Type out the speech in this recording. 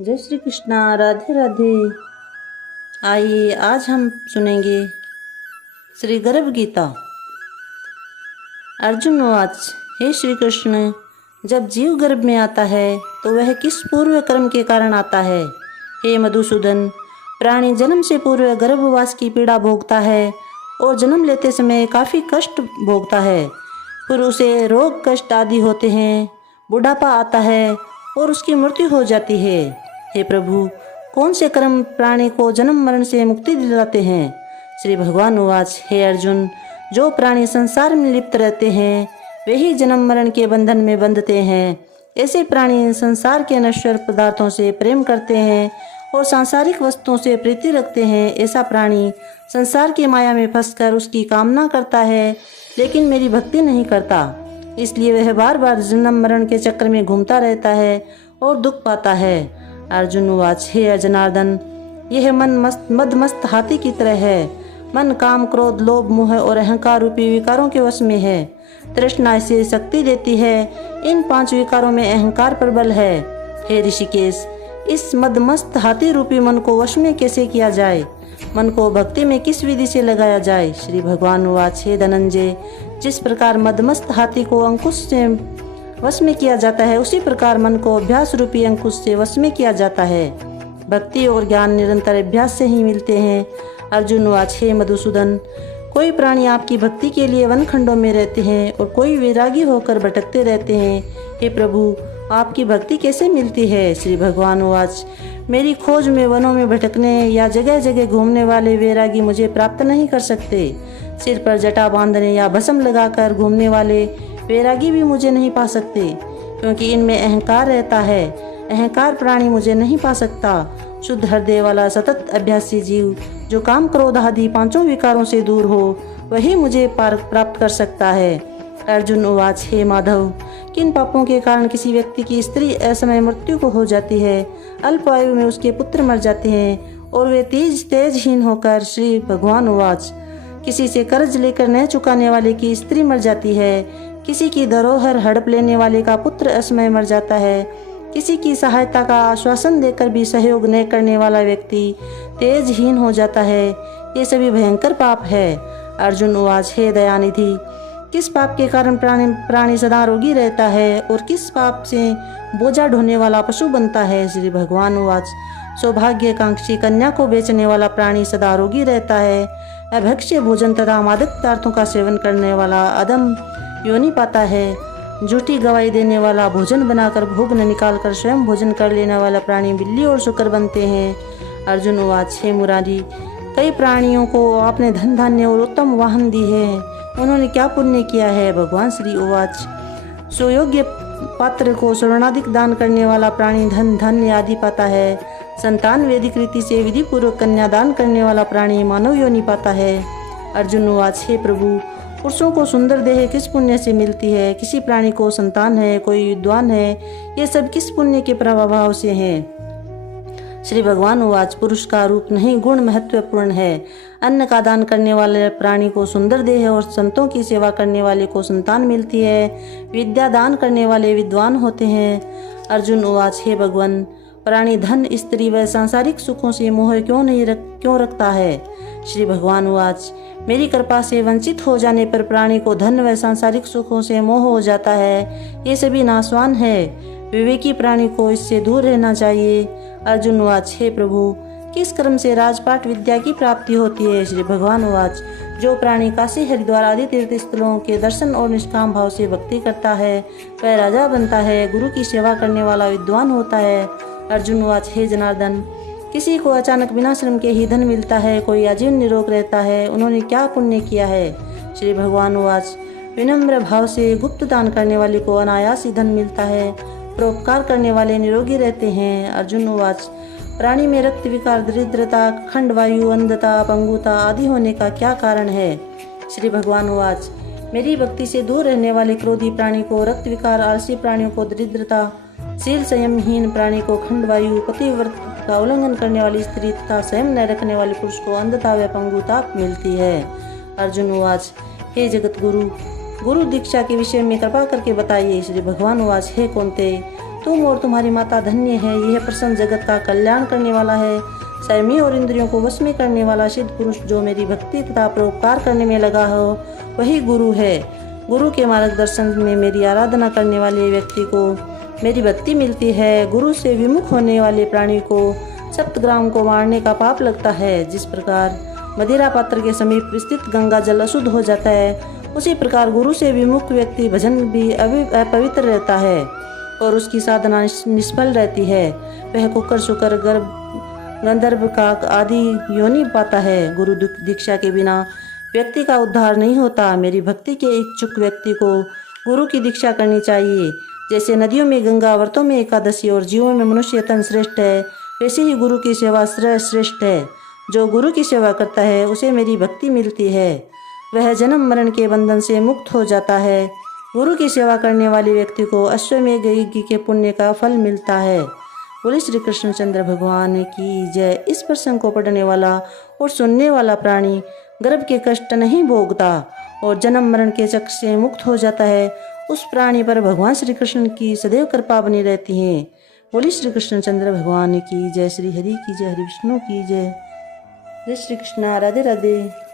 जय श्री कृष्णा। राधे राधे। आइए आज हम सुनेंगे श्री गर्भ गीता। अर्जुन उवाच, हे श्री कृष्ण, जब जीव गर्भ में आता है तो वह किस पूर्व कर्म के कारण आता है? हे मधुसूदन, प्राणी जन्म से पूर्व गर्भवास की पीड़ा भोगता है और जन्म लेते समय काफ़ी कष्ट भोगता है। फिर उसे रोग कष्ट आदि होते हैं, बुढ़ापा आता है और उसकी मृत्यु हो जाती है। हे प्रभु, कौन से कर्म प्राणी को जन्म मरण से मुक्ति दिलाते हैं? श्री भगवान उवाच, हे अर्जुन, जो प्राणी संसार में लिप्त रहते हैं वे ही जन्म मरण के बंधन में बंधते हैं। ऐसे प्राणी संसार के नश्वर पदार्थों से प्रेम करते हैं और सांसारिक वस्तुओं से प्रीति रखते हैं। ऐसा प्राणी संसार की माया में फंसकर उसकी कामना करता है, लेकिन मेरी भक्ति नहीं करता। इसलिए वह बार बार जन्म मरण के चक्र में घूमता रहता है और दुख पाता है। अर्जुन उवाच, हे जनार्दन, यह मन मदमस्त हाथी की तरह है। मन काम, क्रोध, लोभ, मोह और अहंकार रूपी विकारों के वश में है। तृष्णा इसे शक्ति देती है। इन 5 विकारों में अहंकार प्रबल है। हे ऋषिकेश, इस मदमस्त हाथी रूपी मन को वश में कैसे किया जाए? मन को भक्ति में किस विधि से लगाया जाए? श्री भगवान उवाच, हे धनंजय, जिस प्रकार मदमस्त हाथी को अंकुश से वश में किया जाता है, उसी प्रकार मन को अभ्यास रूपी अंकुश से वश में किया जाता है। भक्ति और ज्ञान निरंतर अभ्यास से ही मिलते हैं। अर्जुन उवाच, हे मधुसूदन, कोई प्राणी आपकी भक्ति के लिए वन खंडों में रहते हैं और कोई वैरागी होकर भटकते रहते हैं। हे प्रभु, आपकी भक्ति कैसे मिलती है? श्री भगवान उवाच, मेरी खोज में वनों में भटकने या जगह जगह घूमने वाले वैरागी मुझे प्राप्त नहीं कर सकते। सिर पर जटा बांधने या भस्म लगाकर घूमने वाले वैरागी भी मुझे नहीं पा सकते, क्योंकि इनमें अहंकार रहता है। अहंकार प्राणी मुझे नहीं पा सकता। शुद्ध हृदय वाला सतत अभ्यासी जीव, जो काम, क्रोध आदि 5 विकारों से दूर हो, वही मुझे प्राप्त कर सकता है। अर्जुन उवाच, हे माधव, किन पापों के कारण किसी व्यक्ति की स्त्री असमय मृत्यु को हो जाती है? अल्प आयु में उसके पुत्र मर जाते हैं और वे तेजहीन होकर। श्री भगवान उवाच, किसी से कर्ज लेकर न चुकाने वाले की स्त्री मर जाती है। किसी की धरोहर हड़प लेने वाले का पुत्र असमय मर जाता है। किसी की सहायता का आश्वासन देकर भी सहयोग न करने वाला व्यक्ति तेजहीन हो जाता है। ये सभी भयंकर पाप है। अर्जुन उवाच, हे दयानिधि, किस पाप के कारण प्राणी सदा रोगी रहता है और किस पाप से बोझा ढोने वाला पशु बनता है? श्री भगवान उवाच, सौभाग्यकांक्षी कन्या को बेचने वाला प्राणी सदा रोगी रहता है। अभक्ष्य भोजन तथा मादक पदार्थों का सेवन करने वाला अधम योनि पाता है। झूठी गवाही देने वाला, भोजन बनाकर भोग न निकालकर स्वयं भोजन कर लेने वाला प्राणी बिल्ली और शुकर बनते हैं। अर्जुन उवाच, हे मुरारी, कई प्राणियों को आपने धन धान्य और उत्तम वाहन दी है, उन्होंने क्या पुण्य किया है? भगवान श्री उवाच, सुयोग्य पात्र को स्वर्णाधिक दान करने वाला प्राणी धन धान्य आदि पाता है। संतान वैदिक रीति से विधि पूर्वक कन्यादान करने वाला प्राणी मानव योनि पाता है। अर्जुन उवाच, हे प्रभु, पुरुषों को सुंदर देह किस पुण्य से मिलती है? किसी प्राणी को संतान है, कोई विद्वान है, ये सब किस पुण्य के प्रभाव से हैं? श्री भगवान उवाच, पुरुष का रूप नहीं, गुण महत्वपूर्ण है। अन्न का दान करने वाले प्राणी को सुंदर देह और संतों की सेवा करने वाले को संतान मिलती है। विद्या दान करने वाले विद्वान होते हैं। अर्जुन उवाच, हे भगवान, प्राणी धन, स्त्री व सांसारिक सुखों से मोह क्यों रखता है? श्री भगवान उवाच, मेरी कृपा से वंचित हो जाने पर प्राणी को धन व सांसारिक सुखों से मोह हो जाता है। ये सभी नाशवान है। विवेकी प्राणी को इससे दूर रहना चाहिए। अर्जुन उवाच, हे प्रभु, किस कर्म से राजपाट विद्या की प्राप्ति होती है? श्री भगवान उवाच, जो प्राणी काशी, हरिद्वार आदि तीर्थ स्थलों के दर्शन और निष्काम भाव से भक्ति करता है, वह राजा बनता है, गुरु की सेवा करने वाला विद्वान होता है। अर्जुन उवाच, हे जनार्दन, किसी को अचानक बिना श्रम के ही धन मिलता है, कोई आजीवन निरोग रहता है, उन्होंने क्या पुण्य किया है? श्री भगवान उवाच, विनम्र भाव से गुप्त दान करने वाले को अनायास ही धन मिलता है, परोपकार करने वाले निरोगी रहते हैं। अर्जुन उवाच, प्राणी में रक्त विकार, दरिद्रता, खंडवायु, अंधता, पंगुता आदि होने का क्या कारण है? श्री भगवान उवाच, मेरी भक्ति से दूर रहने वाले क्रोधी प्राणी को रक्त विकार, आलसी प्राणियों को दरिद्रता, शील संयमहीन प्राणी को खंडवायु, पतिव्रत का उल्लंघन करने वाली स्त्री तथा संयम न रखने वाले पुरुष को अंधता व पंगुता मिलती है। अर्जुन उवाच, हे जगत गुरु, गुरु दीक्षा के विषय में कृपा करके बताइए। श्री भगवान उवाच, हे कौन्तेय, तुम और तुम्हारी माता धन्य है। यह प्रसन्न जगत का कल्याण करने वाला है, संयमी और इंद्रियों को वश में करने वाला सिद्ध पुरुष जो मेरी भक्ति तथा परोपकार करने में लगा हो, वही गुरु है। गुरु के मार्गदर्शन में मेरी आराधना करने वाले व्यक्ति को मेरी भक्ति मिलती है। गुरु से विमुख होने वाले प्राणी को सप्तग्राम को मारने का पाप लगता है। जिस प्रकार मदिरा पात्र के समीप स्थित गंगा जल अशुद्ध हो जाता है, उसी प्रकार गुरु से विमुख व्यक्ति भजन भी अपवित्र रहता है और उसकी साधना निष्फल रहती है। वह कुकर शुकर गर्भ गंधर्व काक आदि योनि पाता है। गुरु दीक्षा के बिना व्यक्ति का उद्धार नहीं होता। मेरी भक्ति के इच्छुक व्यक्ति को गुरु की दीक्षा करनी चाहिए। जैसे नदियों में गंगा, व्रतों में एकादशी और जीवों में मनुष्य तन श्रेष्ठ है, वैसे ही गुरु की सेवा श्रेष्ठ है। जो गुरु की सेवा करता है उसे मेरी भक्ति मिलती है, वह जन्म मरण के बंधन से मुक्त हो जाता है। गुरु की सेवा करने वाले व्यक्ति को अश्वमेघ यज्ञ के पुण्य का फल मिलता है। बोले श्री कृष्णचंद्र भगवान की जय। इस प्रसंग को पढ़ने वाला और सुनने वाला प्राणी गर्भ के कष्ट नहीं भोगता और जन्म मरण के चक्र से मुक्त हो जाता है। उस प्राणी पर भगवान श्री कृष्ण की सदैव कृपा बनी रहती है। बोले श्री कृष्णचंद्र भगवान की जय। श्री हरि की जय, हरि विष्णु की जय। जय श्री कृष्ण। राधे राधे।